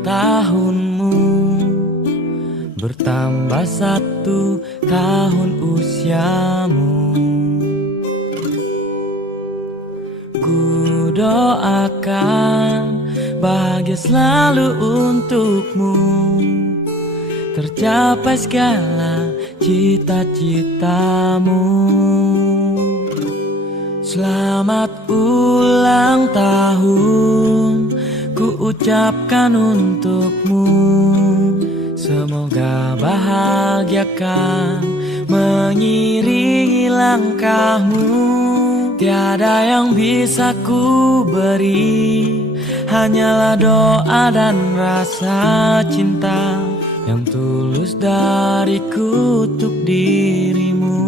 tahunmu, bertambah 1 tahun usiamu. Ku doakan bahagia selalu untukmu, tercapai segala cita-citamu. Selamat ulang tahun ku ucapkan untukmu. Semoga bahagia kan mengiringi langkahmu. Tiada yang bisa ku beri, hanyalah doa dan rasa cinta yang tulus dariku untuk dirimu.